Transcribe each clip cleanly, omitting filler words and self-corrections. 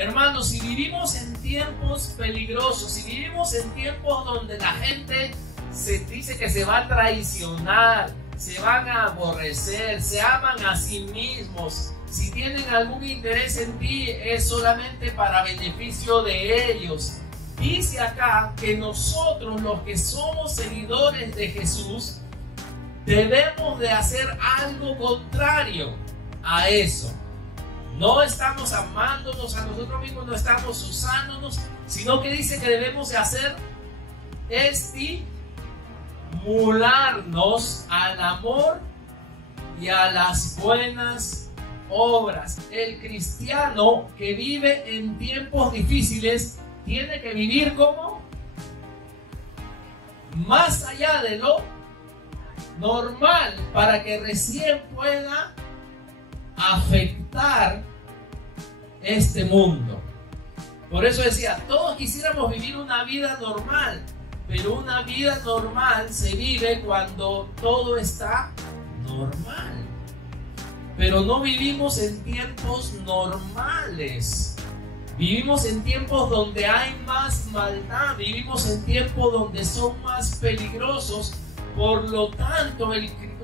Hermanos, si vivimos en tiempos peligrosos, si vivimos en tiempos donde la gente se dice que se va a traicionar, se van a aborrecer, se aman a sí mismos, si tienen algún interés en ti es solamente para beneficio de ellos. Dice acá que nosotros, los que somos seguidores de Jesús, debemos de hacer algo contrario a eso. No estamos amándonos a nosotros mismos, no estamos usándonos, sino que dice que debemos de hacer estimularnos al amor y a las buenas obras. El cristiano que vive en tiempos difíciles tiene que vivir como más allá de lo normal para que recién pueda afectar este mundo. Por eso decía, todos quisiéramos vivir una vida normal, pero una vida normal se vive cuando todo está normal. Pero no vivimos en tiempos normales. Vivimos en tiempos donde hay más maldad, vivimos en tiempos donde son más peligrosos. Por lo tanto,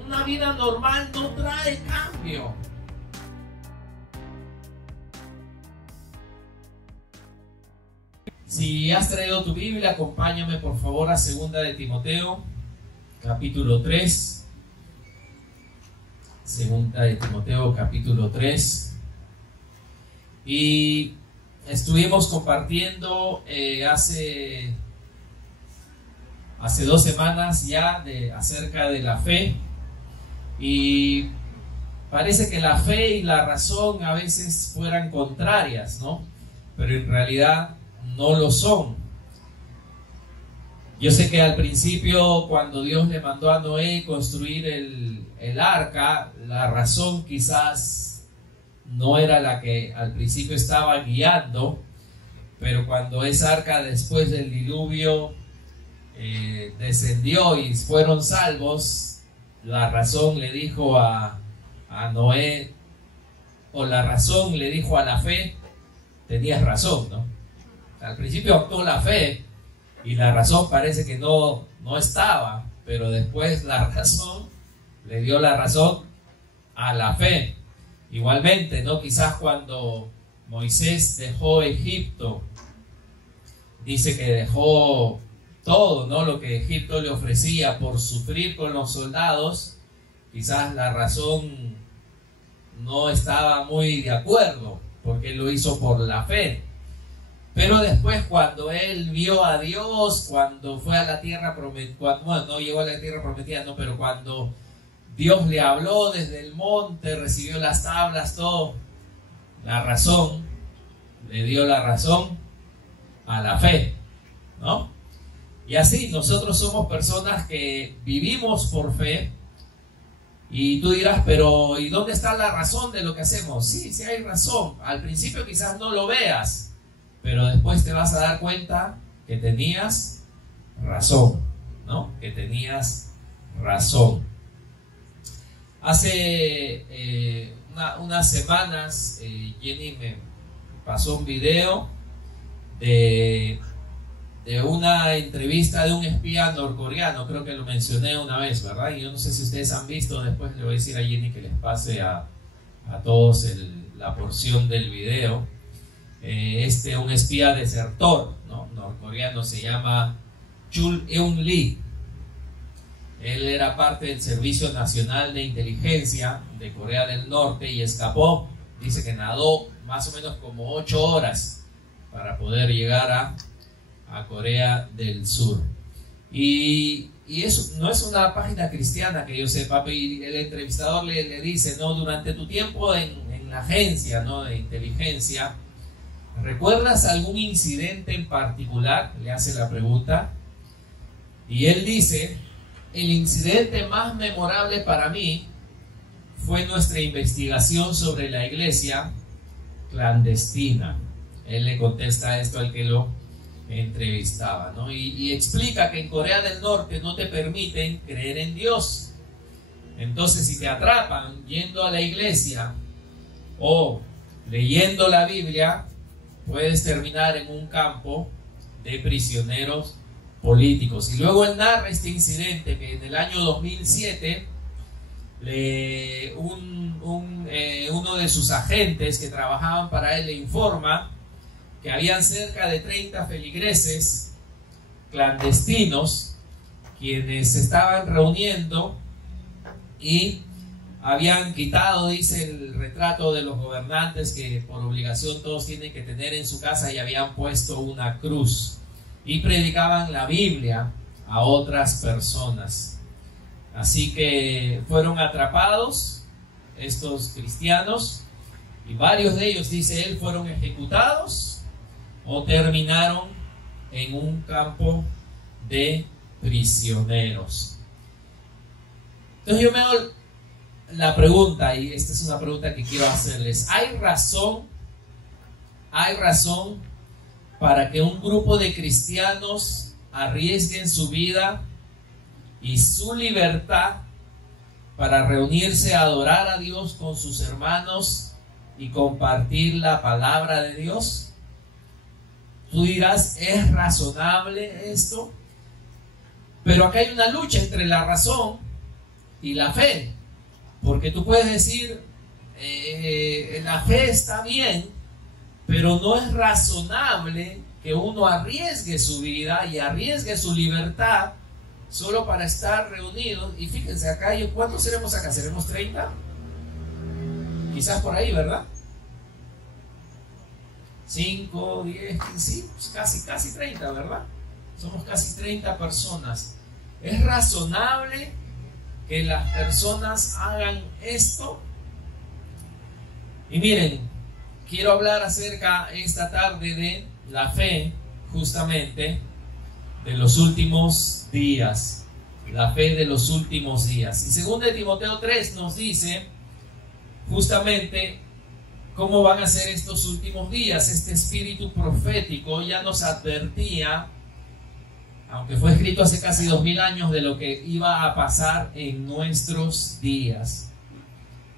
una vida normal no trae cambio. Si has traído tu Biblia, acompáñame por favor a 2 de Timoteo, capítulo 3. 2 de Timoteo, capítulo 3. Y estuvimos compartiendo hace 2 semanas ya acerca de la fe. Y parece que la fe y la razón a veces fueran contrarias, ¿no? Pero en realidad no lo son. Yo sé que al principio, cuando Dios le mandó a Noé construir el arca, la razón quizás no era la que al principio estaba guiando, pero cuando esa arca después del diluvio descendió y fueron salvos, la razón le dijo a Noé, o la razón le dijo a la fe, tenías razón, ¿no? Al principio actuó la fe y la razón parece que no estaba, pero después la razón le dio la razón a la fe. Igualmente, ¿no? Quizás cuando Moisés dejó Egipto, dice que dejó todo, ¿no? Lo que Egipto le ofrecía por sufrir con los soldados, quizás la razón no estaba muy de acuerdo, porque él lo hizo por la fe. Pero después, cuando él vio a Dios, cuando fue a la tierra prometida, bueno, no llegó a la tierra prometida, no, pero cuando Dios le habló desde el monte, recibió las tablas, todo, la razón, le dio la razón a la fe, ¿no? Y así, nosotros somos personas que vivimos por fe. Y tú dirás, pero ¿y dónde está la razón de lo que hacemos? Sí, sí hay razón. Al principio quizás no lo veas, pero después te vas a dar cuenta que tenías razón, ¿no? Que tenías razón. Hace unas semanas Jenny me pasó un video de una entrevista de un espía norcoreano. Creo que lo mencioné una vez, ¿verdad? Y yo no sé si ustedes han visto. Después le voy a decir a Jenny que les pase a todos la porción del video. Un espía desertor, ¿no? Norcoreano, se llama Chul Eun-lee. Él era parte del Servicio Nacional de Inteligencia de Corea del Norte y escapó. Dice que nadó más o menos como 8 horas para poder llegar a Corea del Sur. Y eso no es una página cristiana que yo sepa. Y el entrevistador le dice, ¿no? Durante tu tiempo en la agencia, ¿no?, de inteligencia, ¿recuerdas algún incidente en particular? Le hace la pregunta. Y él dice, el incidente más memorable para mí fue nuestra investigación sobre la iglesia clandestina. Él le contesta esto al que lo entrevistaba, ¿no? Y explica que en Corea del Norte no te permiten creer en Dios. Entonces, si te atrapan yendo a la iglesia o leyendo la Biblia, puedes terminar en un campo de prisioneros políticos. Y luego él narra este incidente que en el año 2007 uno de sus agentes que trabajaban para él le informa que habían cerca de 30 feligreses clandestinos quienes se estaban reuniendo y habían quitado, dice, el retrato de los gobernantes que por obligación todos tienen que tener en su casa, y habían puesto una cruz y predicaban la Biblia a otras personas. Así que fueron atrapados estos cristianos y varios de ellos, dice él, fueron ejecutados o terminaron en un campo de prisioneros. Entonces yo me hago la pregunta, y esta es una pregunta que quiero hacerles: ¿hay razón para que un grupo de cristianos arriesguen su vida y su libertad para reunirse a adorar a Dios con sus hermanos y compartir la palabra de Dios? Tú dirás, ¿es razonable esto? Pero acá hay una lucha entre la razón y la fe, porque tú puedes decir, la fe está bien, pero no es razonable que uno arriesgue su vida y arriesgue su libertad solo para estar reunidos. Y fíjense acá, ¿cuántos seremos acá? ¿Seremos 30? Quizás por ahí, ¿verdad? 5, 10, 15, sí, pues casi 30, ¿verdad? Somos casi 30 personas. ¿Es razonable que las personas hagan esto? Y miren, quiero hablar acerca esta tarde de la fe, justamente, de los últimos días. La fe de los últimos días. Y 2 Timoteo 3 nos dice justamente cómo van a ser estos últimos días. Este espíritu profético ya nos advertía, aunque fue escrito hace casi 2000 años, de lo que iba a pasar en nuestros días.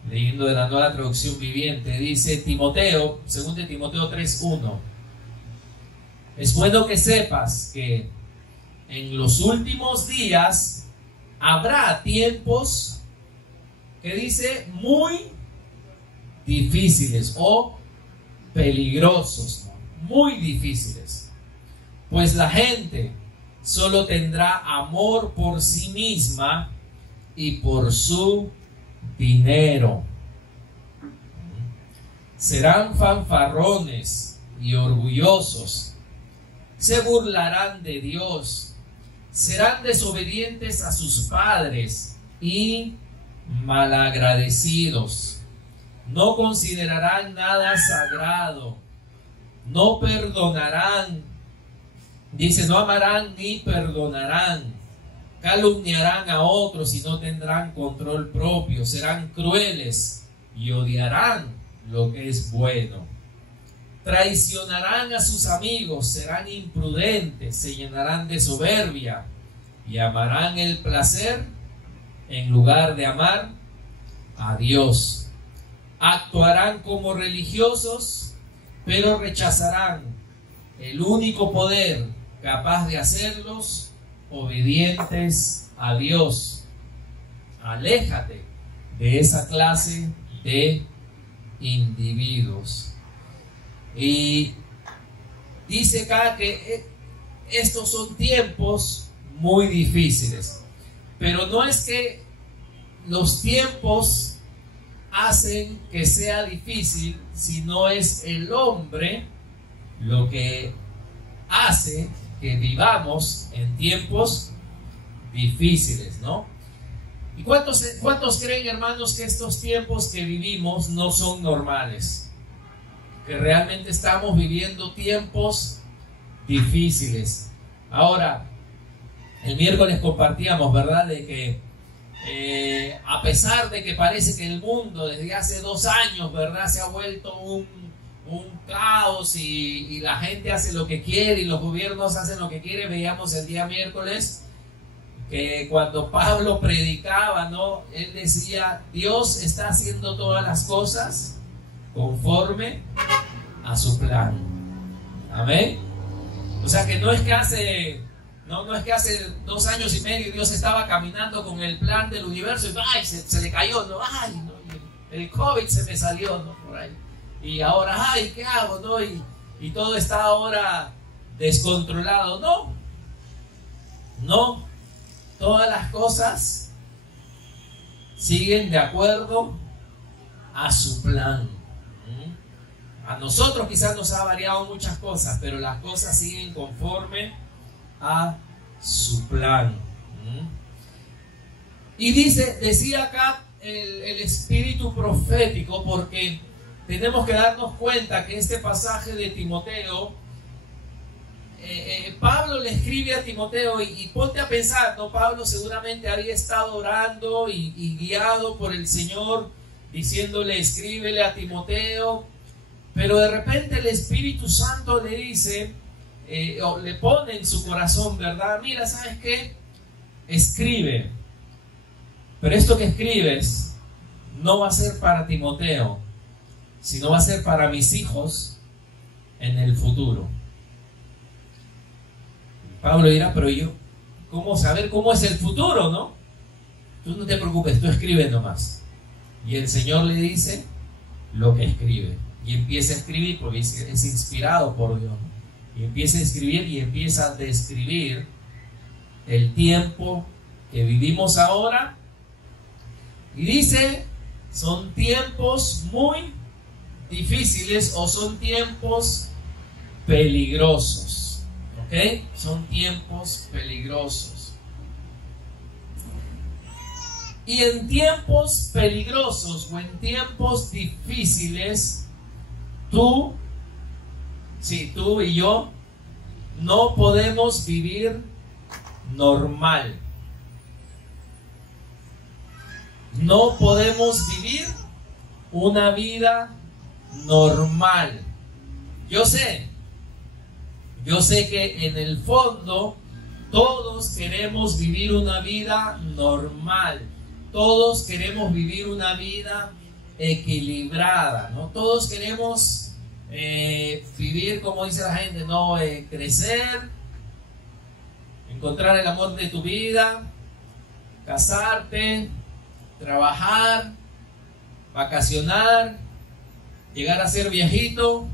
Leyendo de la Nueva Traducción Viviente, dice Timoteo, 2 Timoteo 3:1: es bueno que sepas que en los últimos días habrá tiempos, que dice, muy difíciles o peligrosos, muy difíciles, pues la gente solo tendrá amor por sí misma y por su dinero. Serán fanfarrones y orgullosos, se burlarán de Dios, serán desobedientes a sus padres y malagradecidos. No considerarán nada sagrado, no perdonarán, dice, no amarán ni perdonarán, calumniarán a otros y no tendrán control propio, serán crueles y odiarán lo que es bueno. Traicionarán a sus amigos, serán imprudentes, se llenarán de soberbia y amarán el placer en lugar de amar a Dios. Actuarán como religiosos, pero rechazarán el único poder capaz de hacerlos obedientes a Dios. Aléjate de esa clase de individuos. Y dice acá que estos son tiempos muy difíciles, pero no es que los tiempos hacen que sea difícil, sino es el hombre lo que hace que vivamos en tiempos difíciles, ¿no? ¿Y cuántos creen, hermanos, que estos tiempos que vivimos no son normales? Que realmente estamos viviendo tiempos difíciles. Ahora, el miércoles compartíamos, ¿verdad?, de que a pesar de que parece que el mundo desde hace 2 años, ¿verdad?, se ha vuelto un caos y la gente hace lo que quiere y los gobiernos hacen lo que quieren. Veíamos el día miércoles que cuando Pablo predicaba, ¿no?, él decía, Dios está haciendo todas las cosas conforme a su plan. Amén. O sea que no es que hace 2 años y medio Dios estaba caminando con el plan del universo y ¡ay! Se le cayó, ¿no? ¡Ay! No, el COVID se me salió, ¿no? Por ahí. Y ahora, ¡ay! ¿Qué hago, no? Y todo está ahora descontrolado. No. Todas las cosas siguen de acuerdo a su plan. A nosotros quizás nos ha variado muchas cosas, pero las cosas siguen conforme a su plan. Y decía acá el espíritu profético, porque tenemos que darnos cuenta que este pasaje de Timoteo, Pablo le escribe a Timoteo y ponte a pensar, ¿no? Pablo seguramente había estado orando y guiado por el Señor, diciéndole, escríbele a Timoteo, pero de repente el Espíritu Santo le dice, o le pone en su corazón, ¿verdad? Mira, ¿sabes qué? Escribe, pero esto que escribes no va a ser para Timoteo, sino va a ser para mis hijos en el futuro. Pablo dirá, pero yo, ¿cómo saber cómo es el futuro, no? Tú no te preocupes, tú escribe nomás. Y el Señor le dice lo que escribe. Y empieza a escribir porque es inspirado por Dios. Y empieza a escribir y empieza a describir el tiempo que vivimos ahora. Y dice, son tiempos muy difíciles o son tiempos peligrosos. ¿Ok? Son tiempos peligrosos. Y en tiempos peligrosos o en tiempos difíciles, tú y yo no podemos vivir normal. No podemos vivir una vida normal. Yo sé que en el fondo todos queremos vivir una vida normal. Todos queremos vivir una vida equilibrada, ¿no? Todos queremos vivir, como dice la gente, ¿no? Crecer, encontrar el amor de tu vida, casarte, trabajar, vacacionar, llegar a ser viejito,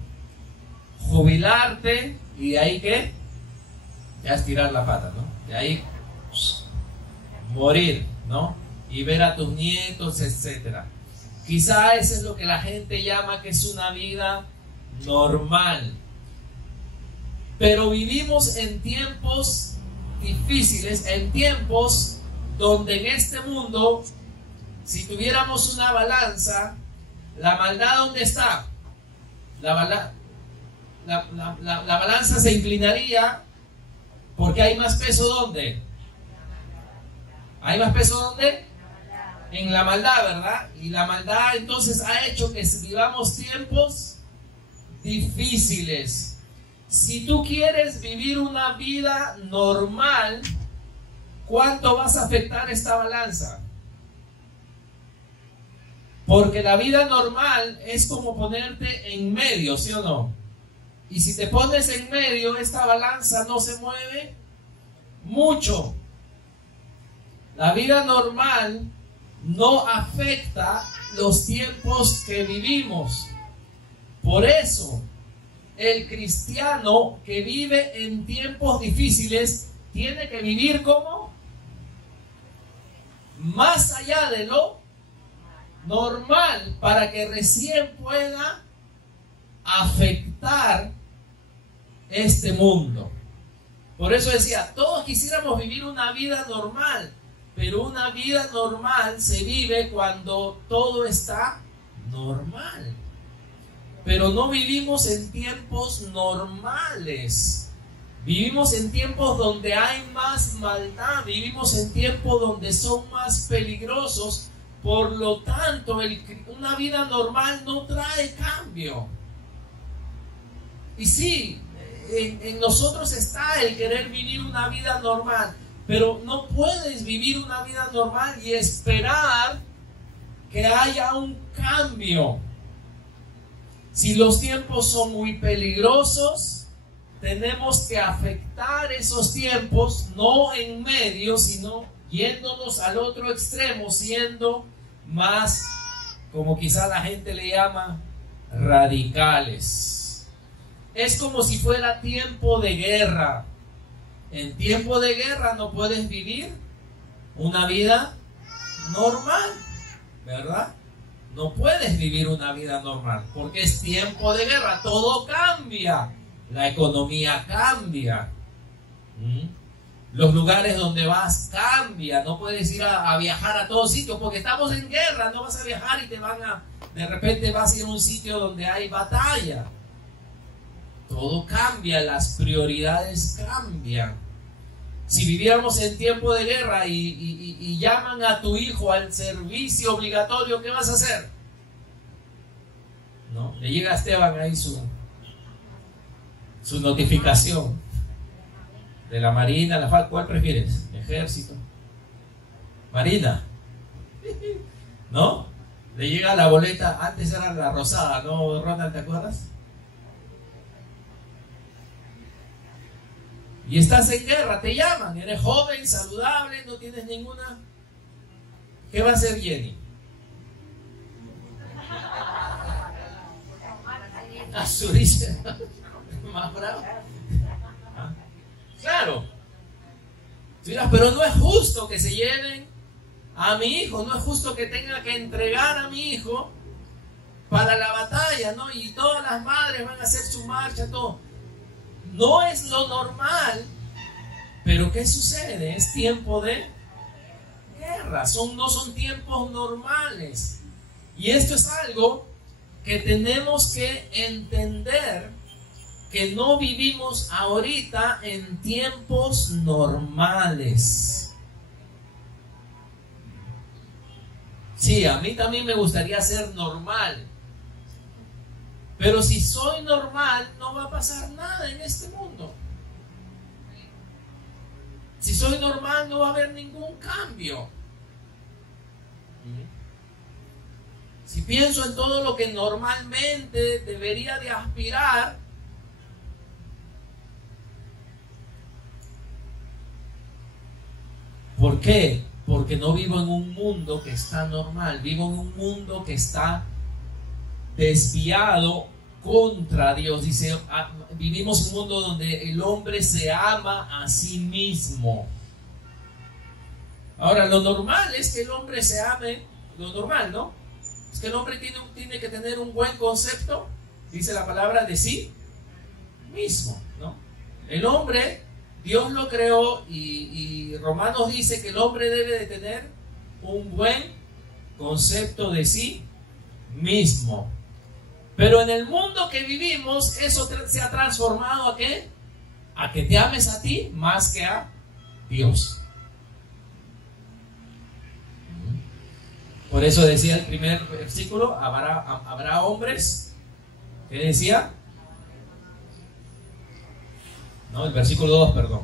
jubilarte y de ahí ¿qué? Ya estirar la pata, ¿no? De ahí morir, ¿no? Y ver a tus nietos, etcétera. Quizá eso es lo que la gente llama que es una vida normal. Pero vivimos en tiempos difíciles, en tiempos donde en este mundo, si tuviéramos una balanza, la maldad ¿dónde está? La balanza se inclinaría porque hay más peso ¿dónde? ¿Hay más peso dónde? En la maldad, ¿verdad? Y la maldad entonces ha hecho que vivamos tiempos difíciles. Si tú quieres vivir una vida normal, ¿cuánto vas a afectar esta balanza? Porque la vida normal es como ponerte en medio, ¿sí o no? Y si te pones en medio, esta balanza no se mueve mucho. La vida normal no afecta los tiempos que vivimos. Por eso, el cristiano que vive en tiempos difíciles tiene que vivir como más allá de lo normal para que recién pueda afectar este mundo. Por eso decía, todos quisiéramos vivir una vida normal, pero una vida normal se vive cuando todo está normal. Pero no vivimos en tiempos normales. Vivimos en tiempos donde hay más maldad. Vivimos en tiempos donde son más peligrosos. Por lo tanto, una vida normal no trae cambio. Y sí, en nosotros está el querer vivir una vida normal. Pero no puedes vivir una vida normal y esperar que haya un cambio. Si los tiempos son muy peligrosos, tenemos que afectar esos tiempos, no en medio, sino yéndonos al otro extremo, siendo más, como quizá la gente le llama, radicales. Es como si fuera tiempo de guerra. En tiempo de guerra no puedes vivir una vida normal, ¿verdad? No puedes vivir una vida normal porque es tiempo de guerra, todo cambia, la economía cambia, los lugares donde vas cambia, no puedes ir a viajar a todos sitios porque estamos en guerra, no vas a viajar y de repente vas a ir a un sitio donde hay batalla. Todo cambia, las prioridades cambian. Si viviéramos en tiempo de guerra y llaman a tu hijo al servicio obligatorio, ¿qué vas a hacer? ¿No? Le llega a Esteban ahí su notificación de la Marina, la FARC. ¿Cuál prefieres? Ejército. Marina. ¿No? Le llega la boleta, antes era la rosada, ¿no, Ronald? ¿Te acuerdas? Y estás en guerra, te llaman, eres joven, saludable, no tienes ninguna. ¿Qué va a hacer Jenny? A su dice, más bravo. ¿Ah? Claro. Pero no es justo que se lleven a mi hijo, no es justo que tenga que entregar a mi hijo para la batalla, ¿no? Y todas las madres van a hacer su marcha, todo. No es lo normal, pero ¿qué sucede? Es tiempo de guerra, no son tiempos normales. Y esto es algo que tenemos que entender, que no vivimos ahorita en tiempos normales. Sí, a mí también me gustaría ser normal. Pero si soy normal, no va a pasar nada en este mundo. Si soy normal, no va a haber ningún cambio. Si pienso en todo lo que normalmente debería de aspirar, ¿por qué? Porque no vivo en un mundo que está normal, vivo en un mundo que está desviado contra Dios. Dice, vivimos en un mundo donde el hombre se ama a sí mismo. Ahora, lo normal es que el hombre se ame, lo normal, ¿no? Es que el hombre tiene que tener un buen concepto, dice la palabra, de sí mismo, ¿no? El hombre, Dios lo creó y Romanos dice que el hombre debe de tener un buen concepto de sí mismo. Pero en el mundo que vivimos, eso se ha transformado ¿a qué? A que te ames a ti más que a Dios. Por eso decía el primer versículo, habrá hombres, ¿qué decía? No, el versículo 2, perdón.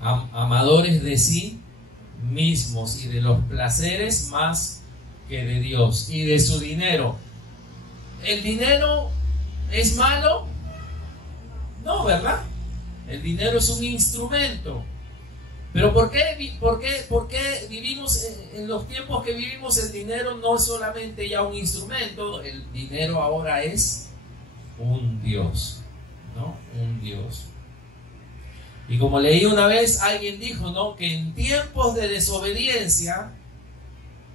Amadores de sí mismos y de los placeres más que de Dios y de su dinero. ¿El dinero es malo? No, ¿verdad? El dinero es un instrumento. Pero ¿por qué vivimos en los tiempos que vivimos? El dinero no es solamente ya un instrumento, el dinero ahora es un Dios, ¿no? Un Dios. Y como leí una vez, alguien dijo, ¿no? Que en tiempos de desobediencia,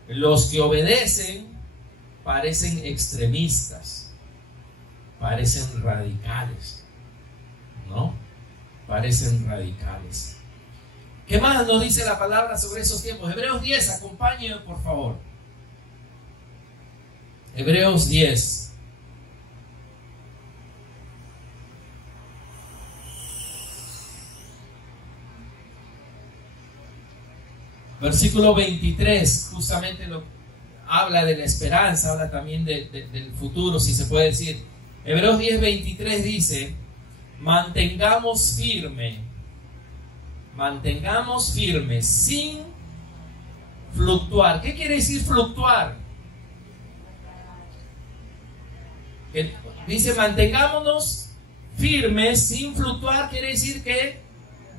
los que obedecen parecen extremistas, parecen radicales, ¿no? Parecen radicales. ¿Qué más nos dice la palabra sobre esos tiempos? Hebreos 10, acompáñenme por favor. Hebreos 10. Versículo 23, justamente habla de la esperanza, habla también del futuro, si se puede decir. Hebreos 10, 23 dice, mantengamos firme sin fluctuar. ¿Qué quiere decir fluctuar? Dice, mantengámonos firme sin fluctuar quiere decir que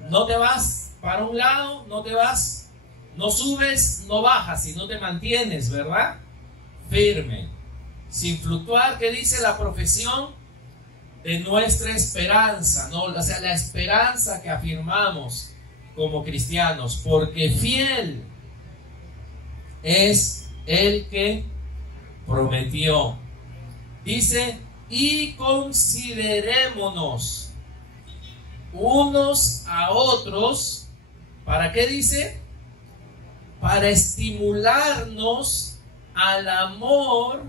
no te vas para un lado, no te vas, no subes, no bajas, sino te mantienes, ¿verdad? Firme. Sin fluctuar, ¿qué dice la profesión de nuestra esperanza? ¿No? O sea, la esperanza que afirmamos como cristianos, porque fiel es el que prometió. Dice, y considerémonos unos a otros, ¿para qué dice? Para estimularnos al amor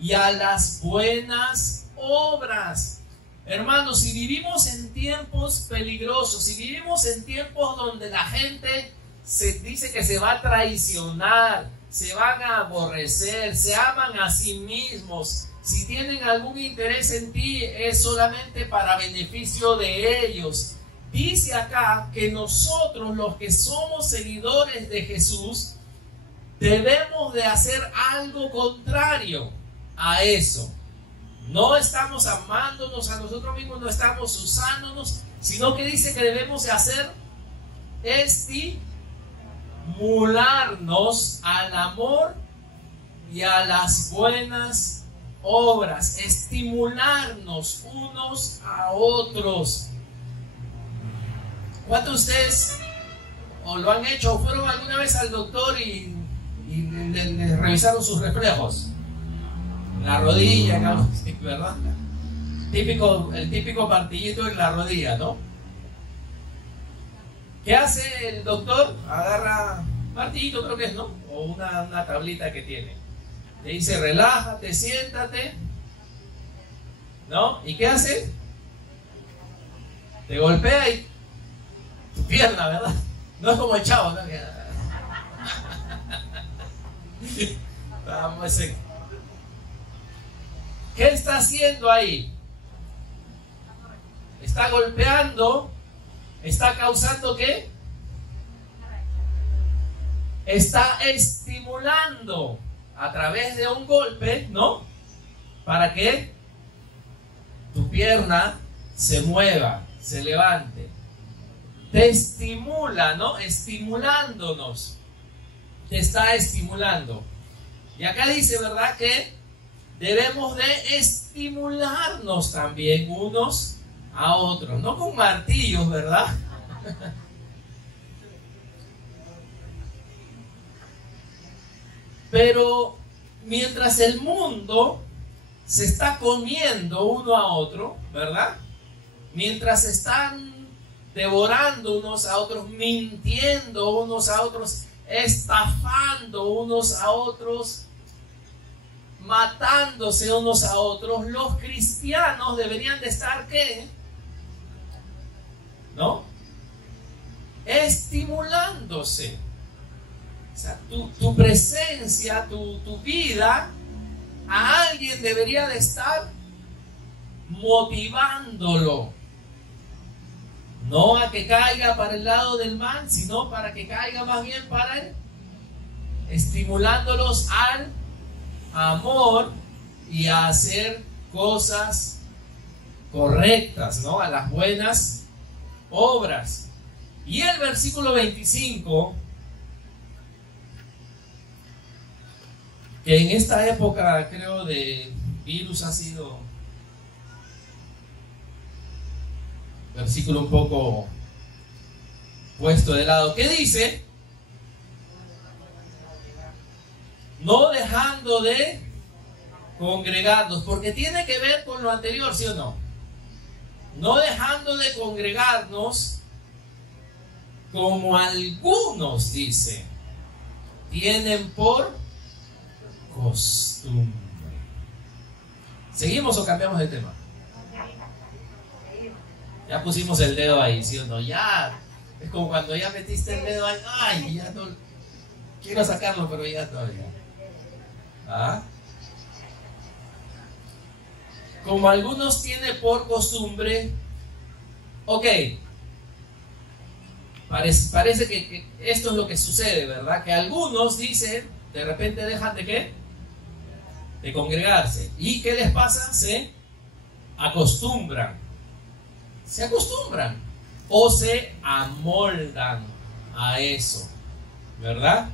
y a las buenas obras. Hermanos, si vivimos en tiempos peligrosos, si vivimos en tiempos donde la gente se dice que se va a traicionar, se van a aborrecer, se aman a sí mismos, si tienen algún interés en ti es solamente para beneficio de ellos. Dice acá que nosotros, los que somos seguidores de Jesús, debemos de hacer algo contrario a eso. No estamos amándonos a nosotros mismos, no estamos usándonos, sino que dice que debemos de hacer estimularnos al amor y a las buenas obras, estimularnos unos a otros. ¿Cuántos de ustedes o lo han hecho o fueron alguna vez al doctor y le revisaron sus reflejos? La rodilla, ¿verdad? El típico martillito en la rodilla, ¿no? ¿Qué hace el doctor? Agarra martillito, creo que es, ¿no? O una tablita que tiene. Le dice, relájate, siéntate, ¿no? ¿Y qué hace? Te golpea y tu pierna, ¿verdad? No es como el chavo, ¿no? Vamos a... ¿Qué está haciendo ahí? Está golpeando, está causando ¿qué? Está estimulando a través de un golpe, ¿no? Para que tu pierna se mueva, se levante. Te estimula, ¿no? Estimulándonos. Te está estimulando. Y acá dice, ¿verdad? Que debemos de estimularnos también unos a otros. No con martillos, ¿verdad? Pero mientras el mundo se está comiendo uno a otro, ¿verdad? Mientras están devorando unos a otros, mintiendo unos a otros, estafando unos a otros, matándose unos a otros, los cristianos deberían de estar ¿qué? ¿No? Estimulándose. O sea, tu presencia, tu vida, a alguien debería de estar motivándolo. No a que caiga para el lado del mal, sino para que caiga más bien para él, estimulándolos al amor y a hacer cosas correctas, ¿no? A las buenas obras. Y el versículo 25, que en esta época creo de virus ha sido versículo un poco puesto de lado. ¿Qué dice? No dejando de congregarnos, porque tiene que ver con lo anterior, ¿sí o no? No dejando de congregarnos, como algunos, dice, tienen por costumbre. ¿Seguimos o cambiamos de tema? Ya pusimos el dedo ahí, ¿sí o no? Ya, es como cuando ya metiste el dedo ahí, ay, ya no, quiero sacarlo, pero ya todavía. ¿Ah? Como algunos tienen por costumbre, ok, parece que esto es lo que sucede, ¿verdad? Que algunos dicen, de repente dejan de ¿qué? De congregarse. ¿Y qué les pasa? Se acostumbran. se acostumbran o se amoldan a eso, ¿verdad?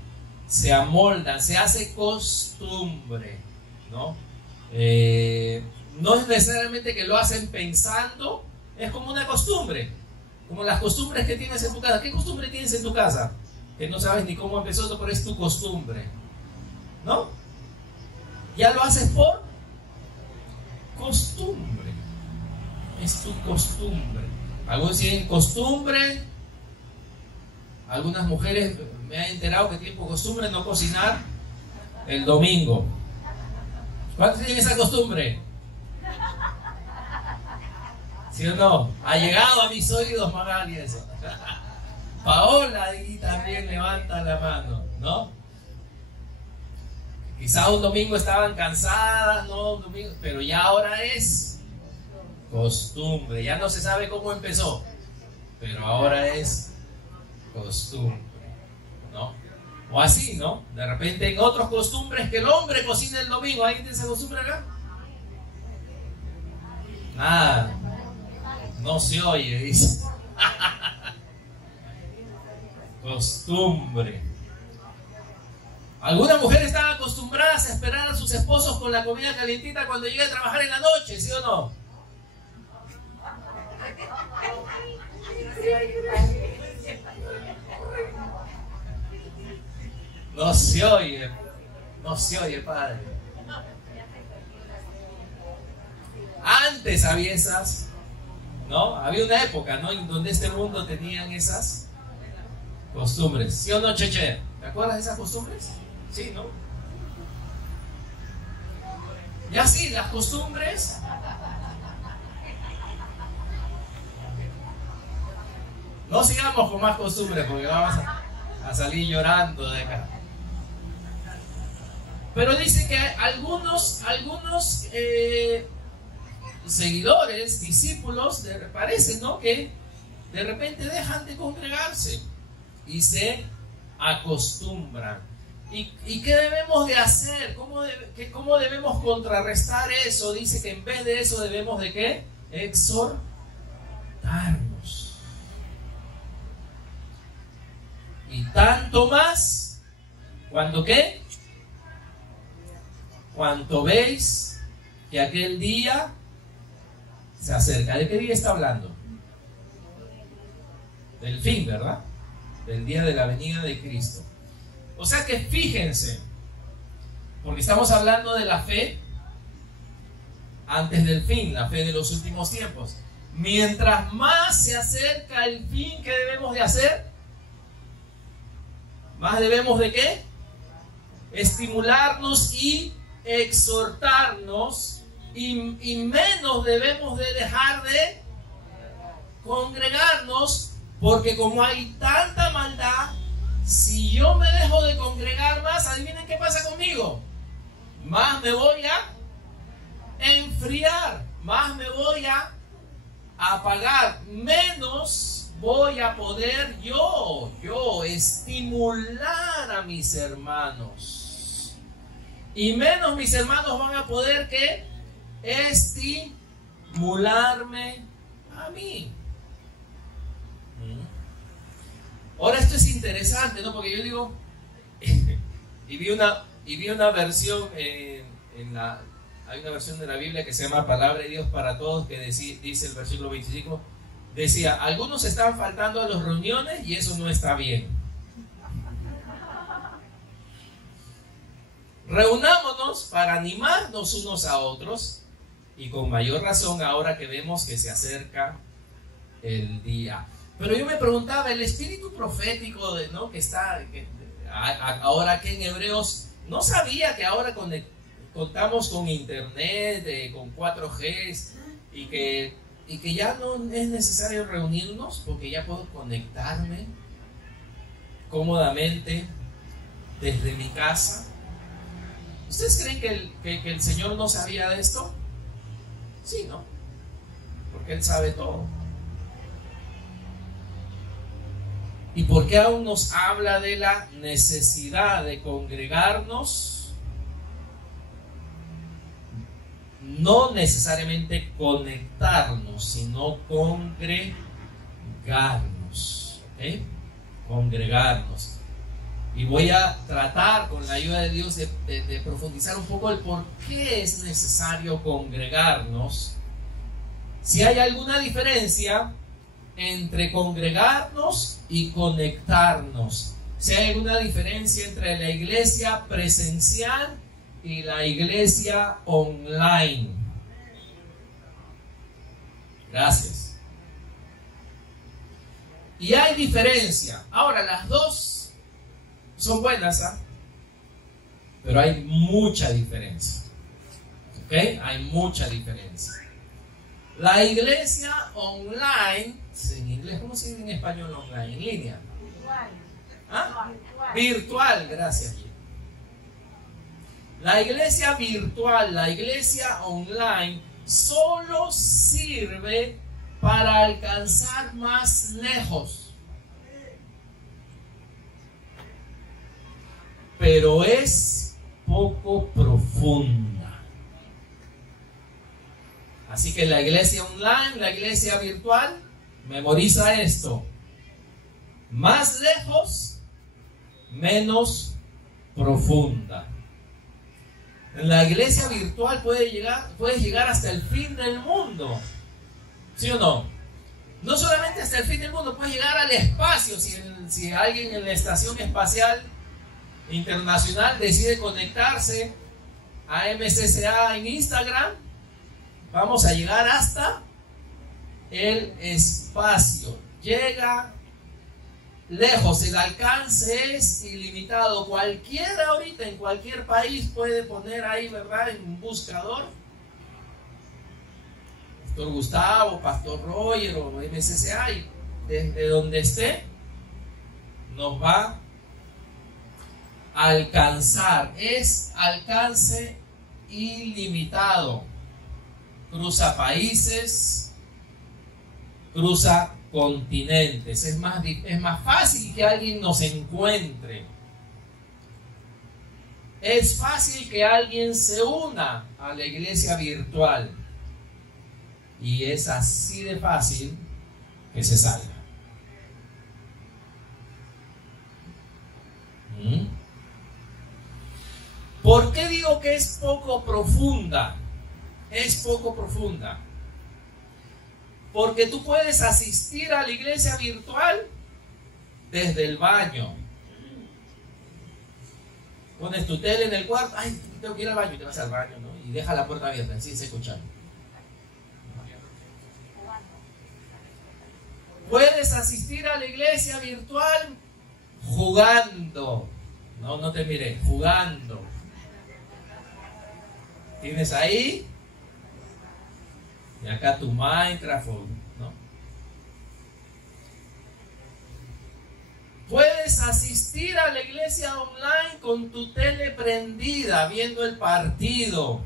Se amoldan, se hace costumbre, ¿no? No es necesariamente que lo hacen pensando, es como una costumbre, como las costumbres que tienes en tu casa. ¿Qué costumbre tienes en tu casa? Que no sabes ni cómo empezó, pero es tu costumbre, ¿no? Ya lo haces por costumbre, es tu costumbre. Algunos tienen costumbre, algunas mujeres me han enterado que tienen por costumbre no cocinar el domingo. ¿Cuántos tienen esa costumbre? ¿Sí o no? Ha llegado a mis oídos, Magali, eso. Paola ahí también levanta la mano, ¿no? Quizá un domingo estaban cansadas, ¿no? Un domingo, pero ya ahora es costumbre. Ya no se sabe cómo empezó, pero ahora es costumbre, ¿no? O así, ¿no? De repente en otras costumbres que el hombre cocina el domingo. ¿Alguien tiene esa costumbre acá? Nada. No se oye, dice. Costumbre. Algunas mujeres están acostumbradas a esperar a sus esposos con la comida calientita cuando llegue a trabajar en la noche, ¿sí o no? No se oye, padre. Antes había esas, ¿no? Había una época, ¿no? En donde este mundo tenían esas costumbres. ¿Sí o no, Cheche? ¿Te acuerdas de esas costumbres? Sí, ¿no? Ya sí, las costumbres. No sigamos con más costumbres porque vamos a salir llorando de acá. Pero dice que algunos seguidores, discípulos, parece, ¿no? Que de repente dejan de congregarse y se acostumbran. ¿Y qué debemos de hacer? ¿Cómo debemos contrarrestar eso? Dice que en vez de eso debemos de ¿qué? Exhortarnos. Y tanto más, ¿cuándo qué? Cuanto veis que aquel día se acerca. ¿De qué día está hablando? Del fin, ¿verdad? Del día de la venida de Cristo. O sea que fíjense, porque estamos hablando de la fe antes del fin, la fe de los últimos tiempos. Mientras más se acerca el fin, ¿qué debemos de hacer? Más debemos de ¿qué? Estimularnos y exhortarnos, y menos debemos de dejar de congregarnos, porque como hay tanta maldad, si yo me dejo de congregar más, adivinen qué pasa conmigo. Más me voy a enfriar, más me voy a apagar, menos voy a poder yo estimular a mis hermanos, y menos mis hermanos van a poder ¿qué? Estimularme a mí. Ahora esto es interesante, ¿no? Porque yo digo y vi una versión hay una versión de la Biblia que se llama Palabra de Dios para Todos, que dice el versículo 25, decía: algunos están faltando a las reuniones y eso no está bien. Reunámonos para animarnos unos a otros, y con mayor razón ahora que vemos que se acerca el día. Pero yo me preguntaba, el espíritu profético ¿no? que está ahora que en Hebreos, no sabía que ahora contamos con internet, con 4G, y que ya no es necesario reunirnos, porque ya puedo conectarme cómodamente desde mi casa. ¿Ustedes creen que el Señor no sabía de esto? Sí, ¿no? Porque Él sabe todo. ¿Y por qué aún nos habla de la necesidad de congregarnos? No necesariamente conectarnos, sino congregarnos. ¿Ok? Congregarnos. Y voy a tratar con la ayuda de Dios de profundizar un poco el por qué es necesario congregarnos. Si hay alguna diferencia entre congregarnos y conectarnos. Si hay alguna diferencia entre la iglesia presencial y la iglesia online. Gracias. Y hay diferencia. Ahora, las dos son buenas, ¿ah? Pero hay mucha diferencia. ¿Ok? Hay mucha diferencia. La iglesia online, en inglés, ¿cómo se dice en español online? En línea. ¿Ah? Virtual, gracias. La iglesia virtual, la iglesia online, solo sirve para alcanzar más lejos. Pero es poco profunda. Así que la iglesia online, la iglesia virtual, memoriza esto. Más lejos, menos profunda. En la iglesia virtual puedes llegar hasta el fin del mundo. ¿Sí o no? No solamente hasta el fin del mundo, puedes llegar al espacio. Si alguien en la estación espacial internacional decide conectarse a MCCA en Instagram, vamos a llegar hasta el espacio. Llega lejos, el alcance es ilimitado. Cualquiera ahorita en cualquier país puede poner ahí, ¿verdad?, en un buscador Pastor Gustavo, Pastor Roger o MCCA, y desde donde esté nos va a alcanzar. Es alcance ilimitado. Cruza países, cruza continentes. Es más fácil que alguien nos encuentre. Es fácil que alguien se una a la iglesia virtual. Y es así de fácil que se salga. ¿Por qué digo que es poco profunda? Es poco profunda. Porque tú puedes asistir a la iglesia virtual desde el baño. Pones tu tele en el cuarto. Ay, tengo que ir al baño. Y te vas al baño, ¿no? Y deja la puerta abierta, así se escucha. Puedes asistir a la iglesia virtual jugando. No te miré. Jugando. Tienes ahí. Y acá tu Minecraft, ¿no? Puedes asistir a la iglesia online con tu tele prendida, viendo el partido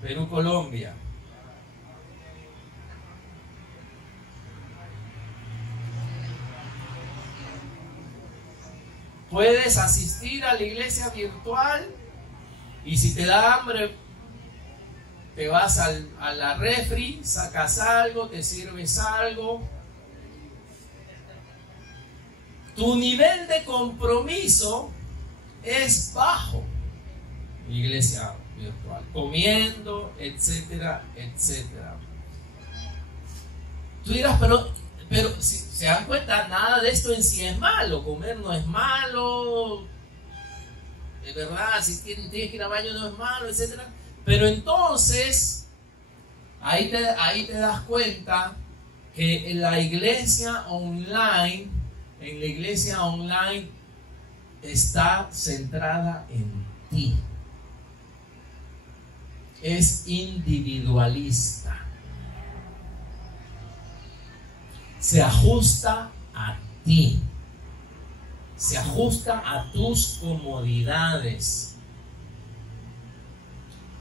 Perú-Colombia. Puedes asistir a la iglesia virtual y si te da hambre, te vas a la refri, sacas algo, te sirves algo. Tu nivel de compromiso es bajo. Iglesia virtual, comiendo, etcétera, etcétera. Tú dirás, pero si se dan cuenta, nada de esto en sí es malo. Comer no es malo, de verdad, si tienes que ir al baño no es malo, etcétera. Pero entonces, ahí te das cuenta que en la iglesia online está centrada en ti. Es individualista. Se ajusta a ti. Se ajusta a tus comodidades.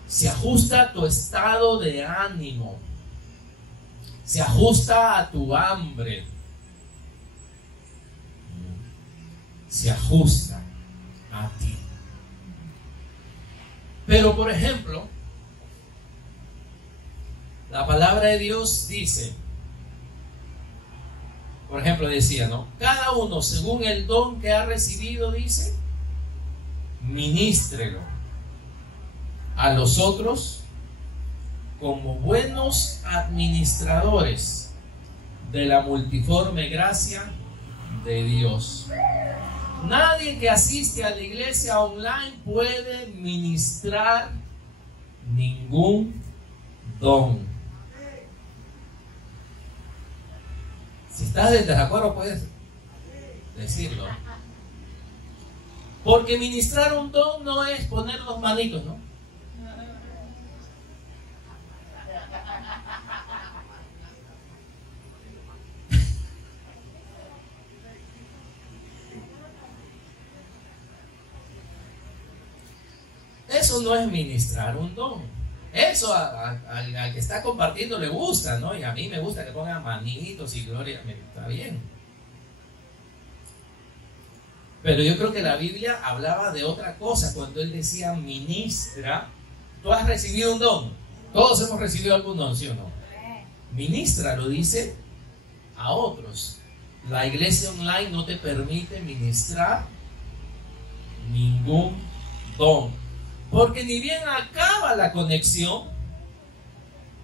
Se ajusta a tu estado de ánimo. Se ajusta a tu hambre. Se ajusta a ti. Pero, por ejemplo, La palabra de Dios dice, por ejemplo, decía, ¿no? Cada uno según el don que ha recibido, dice, ministrelo a los otros como buenos administradores de la multiforme gracia de Dios. Nadie que asiste a la iglesia online puede ministrar ningún don. Si estás de desacuerdo, puedes decirlo. Porque ministrar un don no es poner los manitos, ¿no? Eso no es ministrar un don. Eso al que está compartiendo le gusta, ¿no? Y a mí me gusta que pongan manitos y gloria, está bien. Pero yo creo que la Biblia hablaba de otra cosa cuando él decía ministra. Tú has recibido un don. Todos hemos recibido algún don, ¿sí o no? Ministra, lo dice a otros. La iglesia online no te permite ministrar ningún don. Porque ni bien acaba la conexión,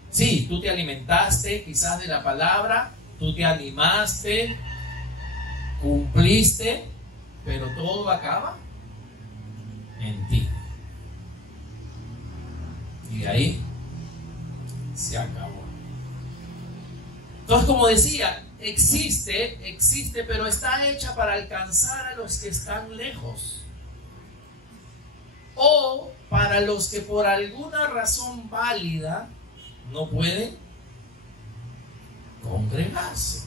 sí, tú te alimentaste quizás de la palabra, tú te animaste, cumpliste, pero todo acaba en ti. Y de ahí se acabó. Entonces, como decía, existe, pero está hecha para alcanzar a los que están lejos. O para los que por alguna razón válida no pueden congregarse.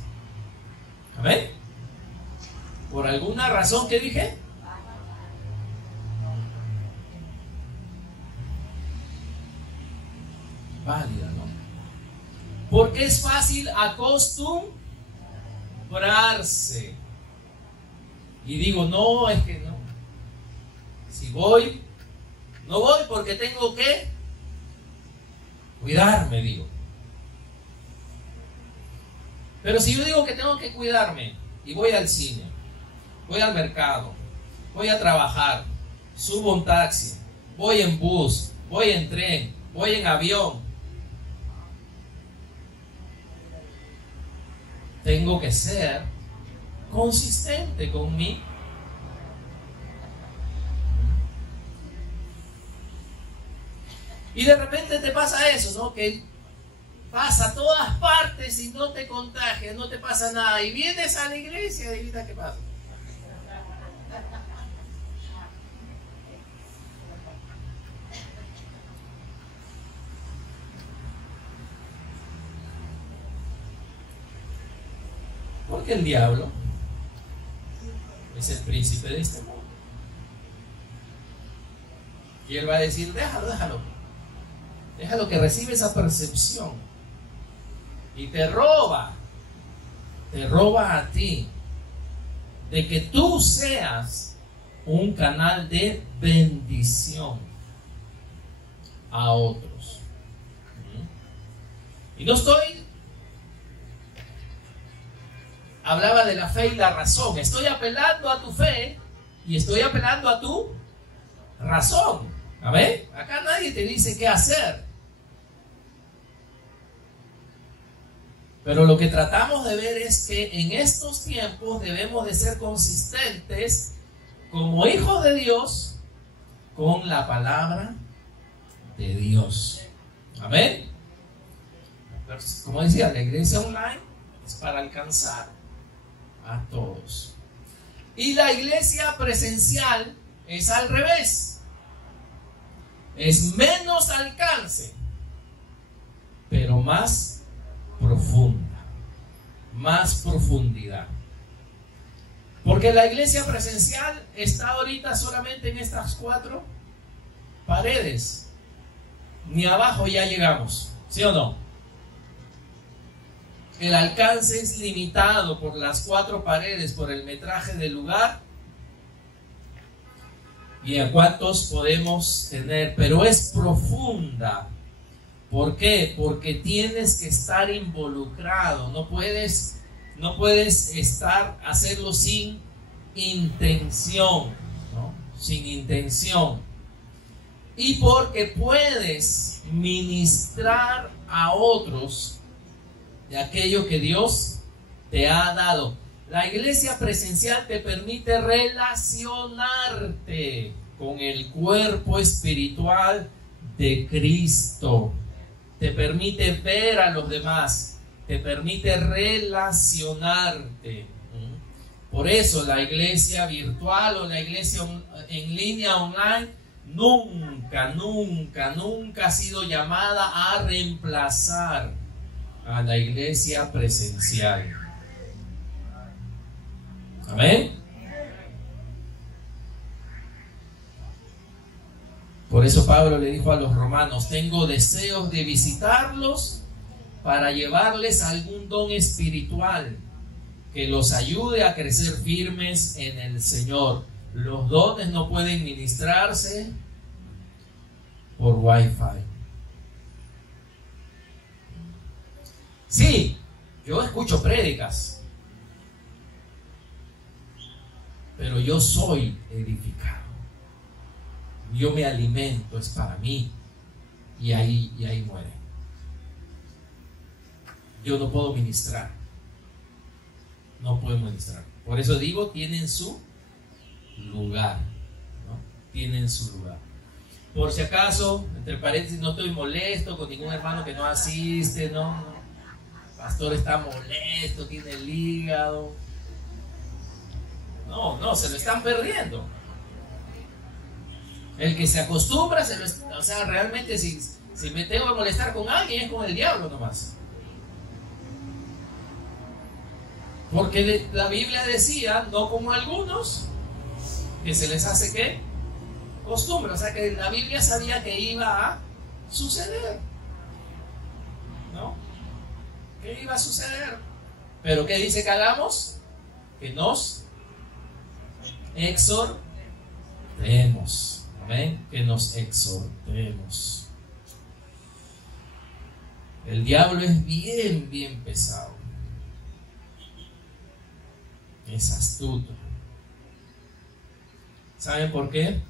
¿Amén? Por alguna razón, ¿qué dije? Válida, ¿no? Porque es fácil acostumbrarse. Y digo, no, es que no. Si voy, no voy porque tengo que cuidarme, digo. Pero si yo digo que tengo que cuidarme y voy al cine, voy al mercado, voy a trabajar, subo un taxi, voy en bus, voy en tren, voy en avión, tengo que ser consistente con mí. Y de repente te pasa eso, ¿no? Que pasa a todas partes y no te contagias, no te pasa nada. Y vienes a la iglesia y adivina qué pasa. Porque el diablo es el príncipe de este mundo. Y él va a decir, déjalo que reciba esa percepción. Y te roba a ti de que tú seas un canal de bendición a otros. Y no estoy, hablaba de la fe y la razón, estoy apelando a tu fe y estoy apelando a tu razón. ¿Amén? Acá nadie te dice qué hacer. Pero lo que tratamos de ver es que en estos tiempos debemos de ser consistentes como hijos de Dios con la palabra de Dios. Amén. Pero, como decía, la iglesia online es para alcanzar a todos. Y la iglesia presencial es al revés. Es menos alcance, pero más profunda, más profundidad. Porque la iglesia presencial está ahorita solamente en estas 4 paredes. Ni abajo ya llegamos, ¿sí o no? El alcance es limitado por las 4 paredes, por el metraje del lugar y a cuántos podemos tener, pero es profunda ¿Por qué? Porque tienes que estar involucrado. No puedes hacerlo sin intención, ¿no? Sin intención. Y porque puedes ministrar a otros de aquello que Dios te ha dado. La iglesia presencial te permite relacionarte con el cuerpo espiritual de Cristo. Te permite ver a los demás. Te permite relacionarte. Por eso la iglesia virtual o la iglesia en línea online nunca ha sido llamada a reemplazar a la iglesia presencial. Amén. Por eso Pablo le dijo a los romanos: tengo deseos de visitarlos para llevarles algún don espiritual que los ayude a crecer firmes en el Señor. Los dones no pueden ministrarse por Wi-Fi. Sí, yo escucho prédicas, pero yo soy edificado. Yo me alimento, es para mí, y ahí muere. Yo no puedo ministrar. No puedo ministrar. Por eso digo, tienen su lugar, ¿no? Tienen su lugar. Por si acaso, entre paréntesis, no estoy molesto con ningún hermano que no asiste, no. El pastor está molesto, tiene el hígado. No, se lo están perdiendo. El que se acostumbra, o sea, realmente si me tengo que molestar con alguien es con el diablo nomás. Porque la Biblia decía, no como algunos, que se les hace ¿qué? Costumbre. O sea que la Biblia sabía que iba a suceder, ¿no? Que iba a suceder. Pero ¿qué dice que hagamos? Que nos exhortemos. Amén. Que nos exhortemos. El diablo es bien pesado. Es astuto. ¿Saben por qué?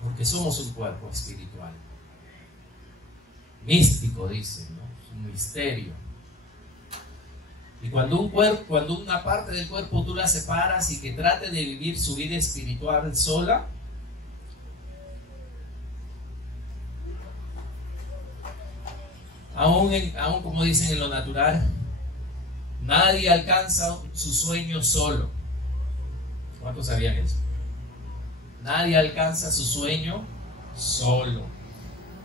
Porque somos un cuerpo espiritual. Místico, dicen, ¿no? Es un misterio. Y cuando una parte del cuerpo tú la separas y que trate de vivir su vida espiritual sola, aún como dicen en lo natural, nadie alcanza su sueño solo. ¿Cuántos sabían eso? Nadie alcanza su sueño solo.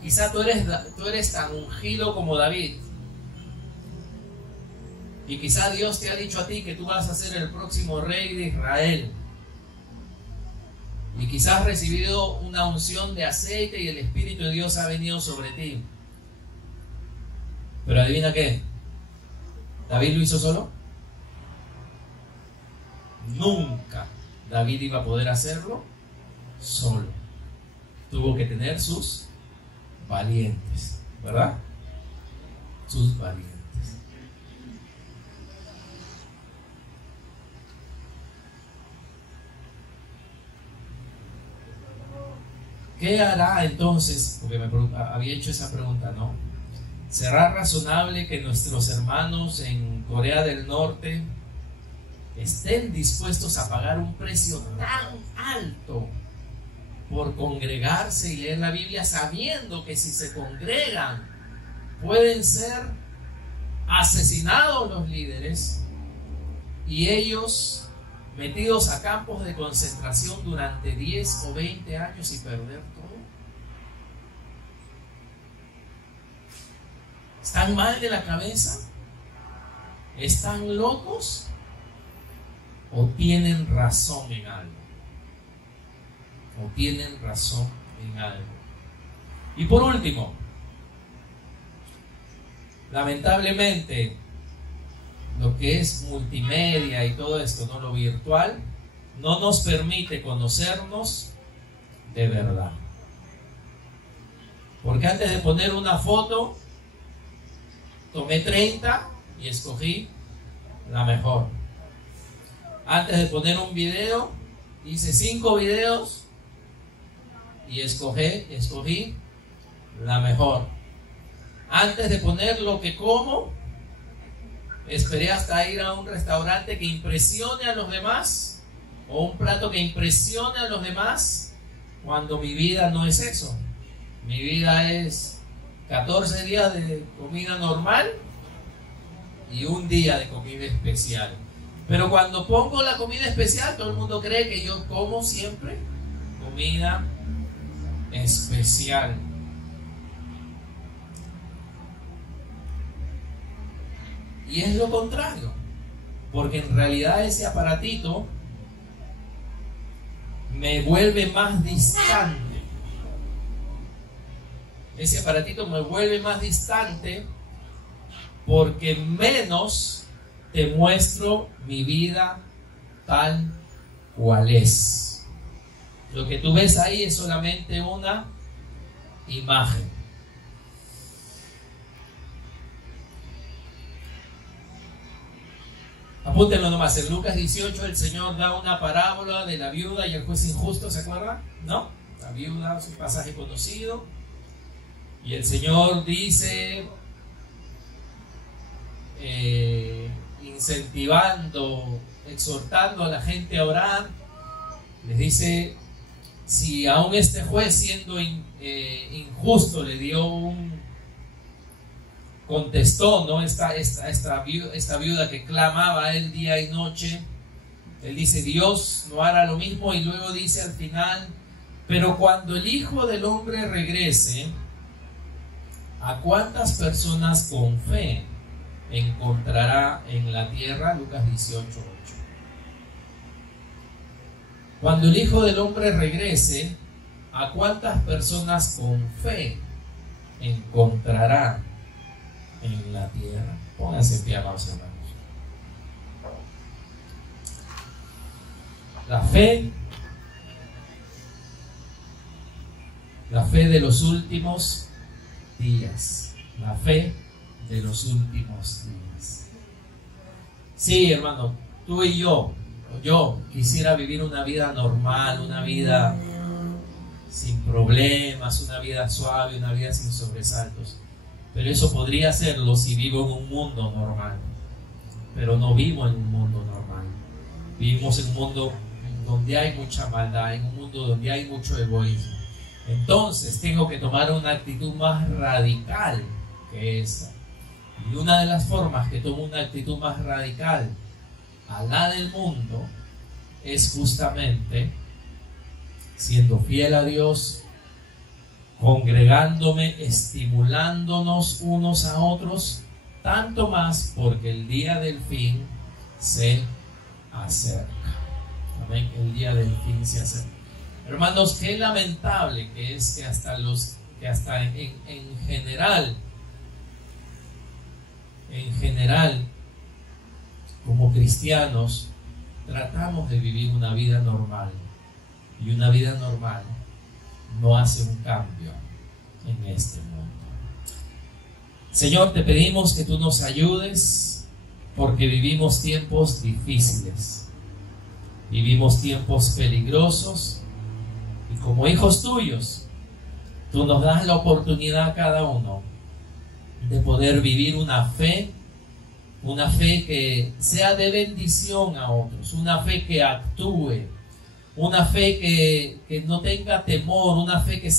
Quizá tú eres tan ungido como David. Y quizá Dios te ha dicho a ti que tú vas a ser el próximo rey de Israel. Y quizás has recibido una unción de aceite y el Espíritu de Dios ha venido sobre ti. Pero adivina qué, ¿David lo hizo solo? Nunca David iba a poder hacerlo solo. Tuvo que tener sus valientes, ¿verdad? Sus valientes. ¿Qué hará entonces? Porque había hecho esa pregunta, ¿no? ¿Será razonable que nuestros hermanos en Corea del Norte estén dispuestos a pagar un precio tan alto por congregarse y leer la Biblia, sabiendo que si se congregan pueden ser asesinados los líderes y ellos metidos a campos de concentración durante 10 o 20 años y perder todo? ¿Están mal de la cabeza? ¿Están locos? ¿O tienen razón en algo? ¿O tienen razón en algo? Y por último, lamentablemente, lo que es multimedia y todo esto, ¿no? Lo virtual, no nos permite conocernos de verdad. Porque antes de poner una foto, tomé 30 y escogí la mejor. Antes de poner un video, hice 5 videos y escogí la mejor. Antes de poner lo que como, esperé hasta ir a un restaurante que impresione a los demás, o un plato que impresione a los demás, cuando mi vida no es eso. Mi vida es 14 días de comida normal y un día de comida especial. Pero cuando pongo la comida especial, todo el mundo cree que yo como siempre comida especial. Y es lo contrario, porque en realidad ese aparatito me vuelve más distante. Ese aparatito me vuelve más distante porque menos te muestro mi vida tal cual es. Lo que tú ves ahí es solamente una imagen. Apúntenlo nomás, en Lucas 18 el Señor da una parábola de la viuda y el juez injusto, ¿se acuerdan? ¿No? La viuda es un pasaje conocido. Y el Señor dice, incentivando, exhortando a la gente a orar, les dice, si aún este juez siendo injusto le dio contestó, ¿no? Esta viuda que clamaba a él día y noche, él dice, Dios no hará lo mismo, y luego dice al final, pero cuando el Hijo del Hombre regrese, ¿a cuántas personas con fe encontrará en la tierra? Lucas 18:8. Cuando el Hijo del Hombre regrese, ¿a cuántas personas con fe encontrará en la tierra? Pónganse en pie, amados hermanos. La fe de los últimos días. La fe de los últimos días. Sí, hermano, tú y yo quisiera vivir una vida normal, una vida sin problemas, una vida suave, una vida sin sobresaltos. Pero eso podría hacerlo si vivo en un mundo normal. Pero no vivo en un mundo normal. Vivimos en un mundo donde hay mucha maldad, en un mundo donde hay mucho egoísmo. Entonces tengo que tomar una actitud más radical que esa. Y una de las formas que tomo una actitud más radical a la del mundo es justamente siendo fiel a Dios, congregándome, estimulándonos unos a otros, tanto más porque el día del fin se acerca. Amén. El día del fin se acerca. Hermanos, qué lamentable que es que hasta en general, como cristianos, tratamos de vivir una vida normal. Y una vida normal no hace un cambio en este mundo. Señor, te pedimos que tú nos ayudes porque vivimos tiempos difíciles. Vivimos tiempos peligrosos. Y como hijos tuyos, tú nos das la oportunidad a cada uno de poder vivir una fe que sea de bendición a otros, una fe que actúe, una fe que no tenga temor, una fe que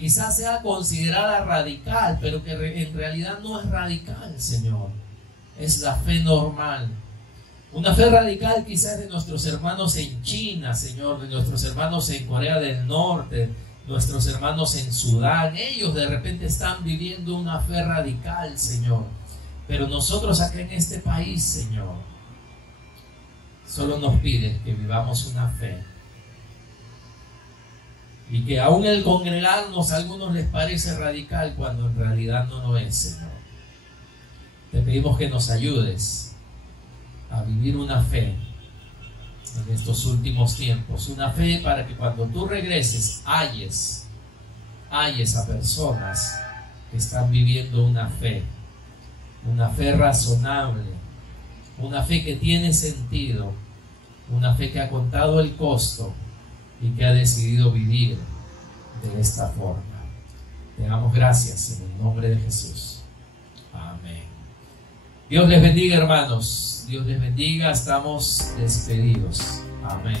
quizás sea considerada radical, pero que en realidad no es radical, Señor. Es la fe normal. Una fe radical quizás de nuestros hermanos en China, Señor, de nuestros hermanos en Corea del Norte, nuestros hermanos en Sudán. Ellos de repente están viviendo una fe radical, Señor. Pero nosotros acá en este país, Señor, solo nos pides que vivamos una fe. Y que aún el congregarnos a algunos les parece radical cuando en realidad no lo es, Señor. Te pedimos que nos ayudes a vivir una fe en estos últimos tiempos. Una fe para que cuando tú regreses halles hay esas personas que están viviendo una fe razonable, una fe que tiene sentido, una fe que ha contado el costo y que ha decidido vivir de esta forma. Te damos gracias en el nombre de Jesús. Amén. Dios les bendiga, hermanos. Dios les bendiga. Estamos despedidos. Amén.